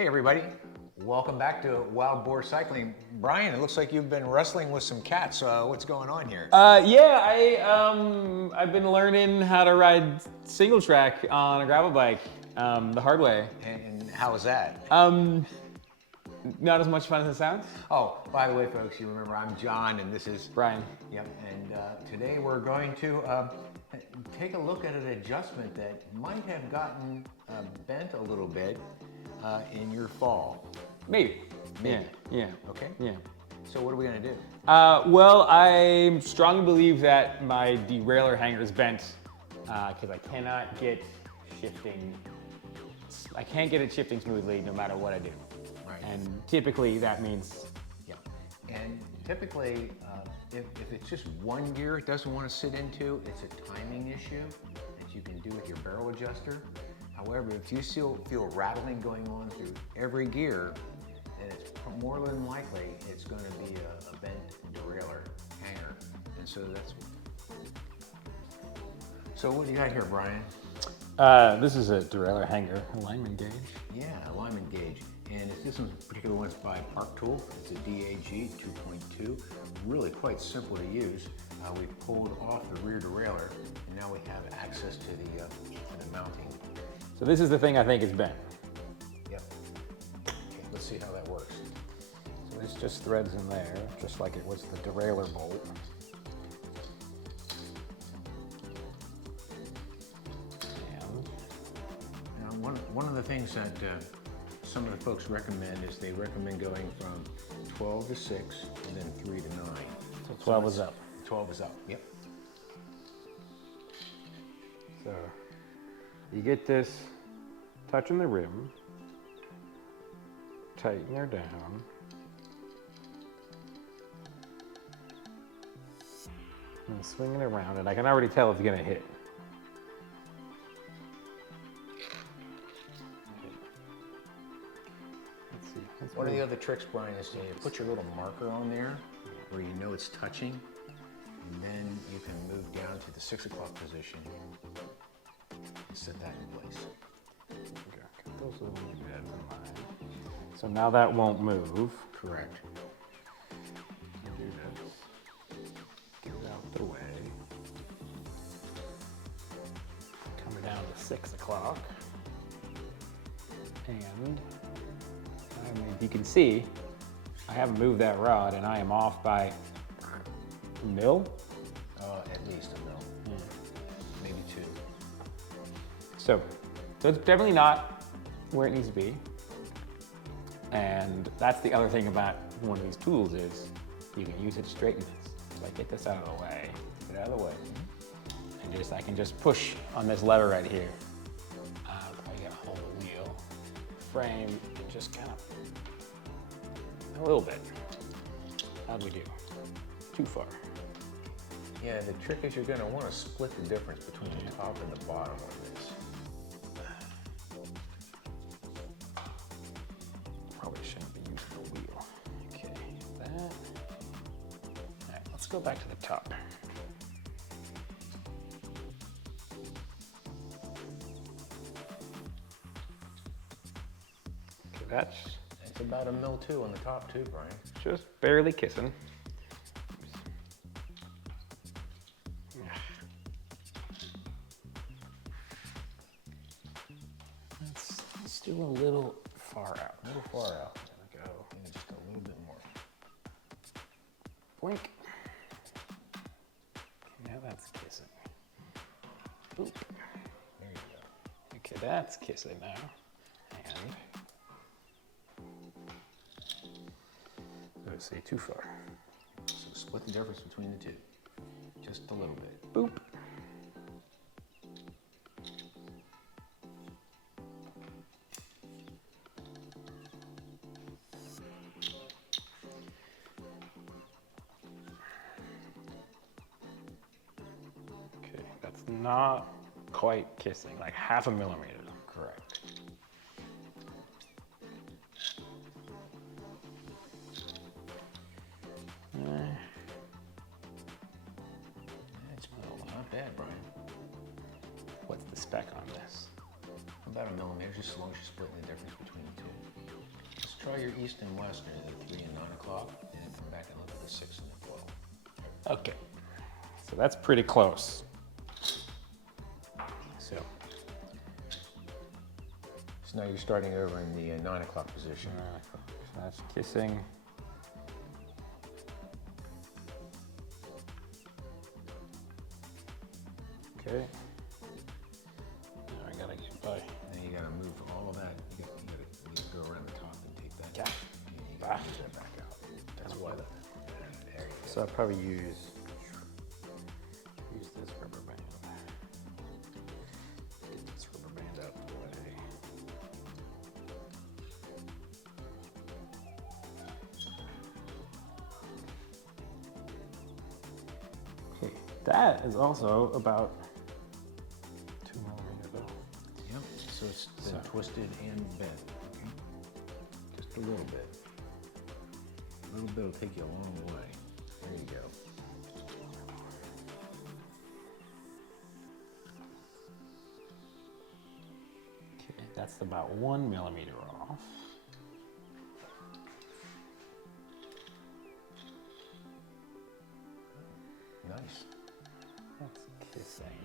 Hey everybody, welcome back to Wild Boar Cycling. Brian, it looks like you've been wrestling with some cats. What's going on here? I've been learning how to ride single track on a gravel bike the hard way. And how was that? Not as much fun as it sounds. Oh, by the way, folks, you remember I'm John and this is Brian. Yep, and today we're going to take a look at an adjustment that might have gotten bent a little bit in your fall. Maybe. Maybe. Yeah. Okay. Yeah. So what are we gonna do? Well, I strongly believe that my derailleur hanger is bent because I cannot get shifting. I can't get it shifting smoothly no matter what I do. Right. And typically that means. Yeah. And typically, if it's just one gear it doesn't want to sit into, it's a timing issue that you can do with your barrel adjuster. However, if you still feel rattling going on through every gear, then it's more than likely it's going to be a bent derailleur hanger. And so that's. So what do you got here, Brian? This is a derailleur hanger alignment gauge. Yeah, alignment gauge. And this particular one's by Park Tools. It's a DAG 2.2. Really quite simple to use. We pulled off the rear derailleur, and now we have access to the mounting. So this is the thing I think is bent. Yep. Okay, let's see how that works. So this just threads in there, just like it was the derailleur bolt. Now, one of the things that some of the folks recommend is they recommend going from 12 to 6 and then 3 to 9. So 12 is up. 12 is up, yep. So you get this touching the rim, tighten her down, and swing it around, and I can already tell it's gonna hit. One of the other tricks, Brian, is to put your little marker on there where you know it's touching, and then you can move down to the 6 o'clock position and set that in place. Okay, got those little pads in line. So now that won't move. Correct. Do this. Get it out the way. Coming down to 6 o'clock. And if you can see, I haven't moved that rod and I am off by a mil? At least a mil. Maybe 2. So it's definitely not where it needs to be. And that's the other thing about one of these tools is you can use it to straighten this. So I get this out of the way, get it out of the way, and I can just push on this lever right here. I get a hold of the wheel, frame, and just kind of a little bit. How'd we do? Too far. Yeah, the trick is you're going to want to split the difference between the top and the bottom of this. Probably shouldn't be using the wheel. Okay, that. All right, let's go back to the top. Okay, that's It's about a mil 2 on the top too, Brian. just barely kissing. That's still a little far out. A little far out. There we go. And just a little bit more. Blink. Okay, now that's kissing. Oop. There you go. Okay, that's kissing now. And let's see, too far. So split the difference between the two. Just a little bit. Boop. Okay, that's not quite kissing, like 0.5 millimeter. Correct. That's not bad, Brian. What's the spec on this? About a millimeter, just as long as you're splitting the difference between the two. try your east and west at the 3 and 9 o'clock, and then come back and look at the 6 and the 12. Okay, so that's pretty close. So now you're starting over in the 9 o'clock position. so that's kissing. Okay. Now I gotta get by. Then you gotta move all of that. You gotta go around the top and take that. Yeah. And you gotta push that back out. That's why the. There you go. So I'll probably use this rubber band. Get this rubber band out of the way. Okay, that is also about 2 millimeters though. Yep. So it's been twisted and bent. Okay. Just a little bit. A little bit will take you a long way. There you go. Okay, that's about 1 millimeter off. Nice. That's kissing.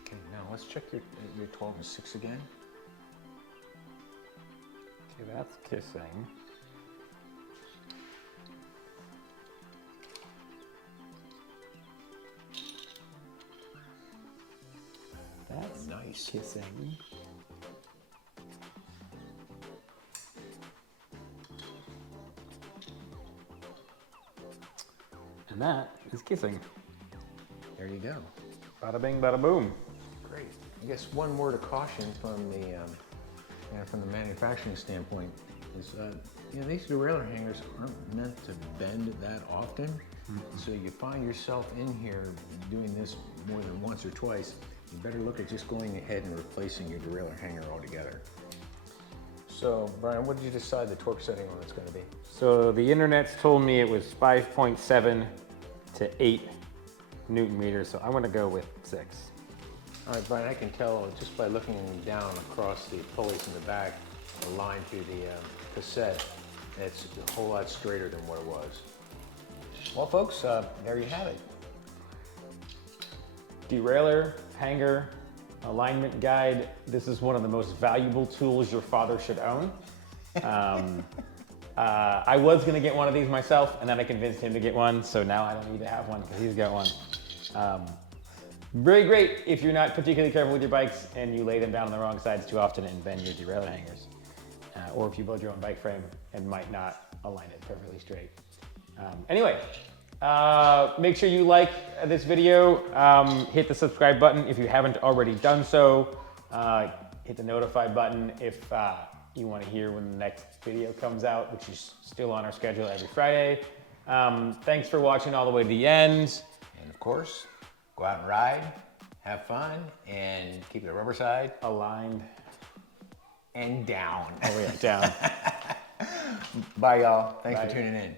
Okay, now let's check your 12 and 6 again. Okay, that's kissing. That's Nice. kissing. And that is kissing. There you go. Bada bing, bada boom. Great. I guess one word of caution from the manufacturing standpoint is, these derailleur hangers aren't meant to bend that often. So you find yourself in here doing this more than once or twice, you better look at just going ahead and replacing your derailleur hanger altogether. So, Brian, what did you decide the torque setting on it's going to be? So the internet's told me it was 5.7 to 8 Newton meters, so I'm gonna go with 6. All right, Brian, I can tell just by looking down across the pulleys in the back, the line to the cassette, it's a whole lot straighter than what it was. Well, folks, there you have it. Derailleur hanger alignment guide. This is one of the most valuable tools your father should own. I was gonna get one of these myself, and then I convinced him to get one, so now I don't need to have one because he's got one. Very great if you're not particularly careful with your bikes and you lay them down on the wrong sides too often and bend your derailleur hangers. Or if you build your own bike frame and might not align it perfectly straight. Anyway, make sure you like this video, hit the subscribe button if you haven't already done so, hit the notify button if you want to hear when the next video comes out, which is still on our schedule every Friday. Thanks for watching all the way to the end. And of course, go out and ride, have fun, and keep the rubber side Aligned. and down. Oh yeah, down. Bye, y'all. Thanks Bye. for tuning in.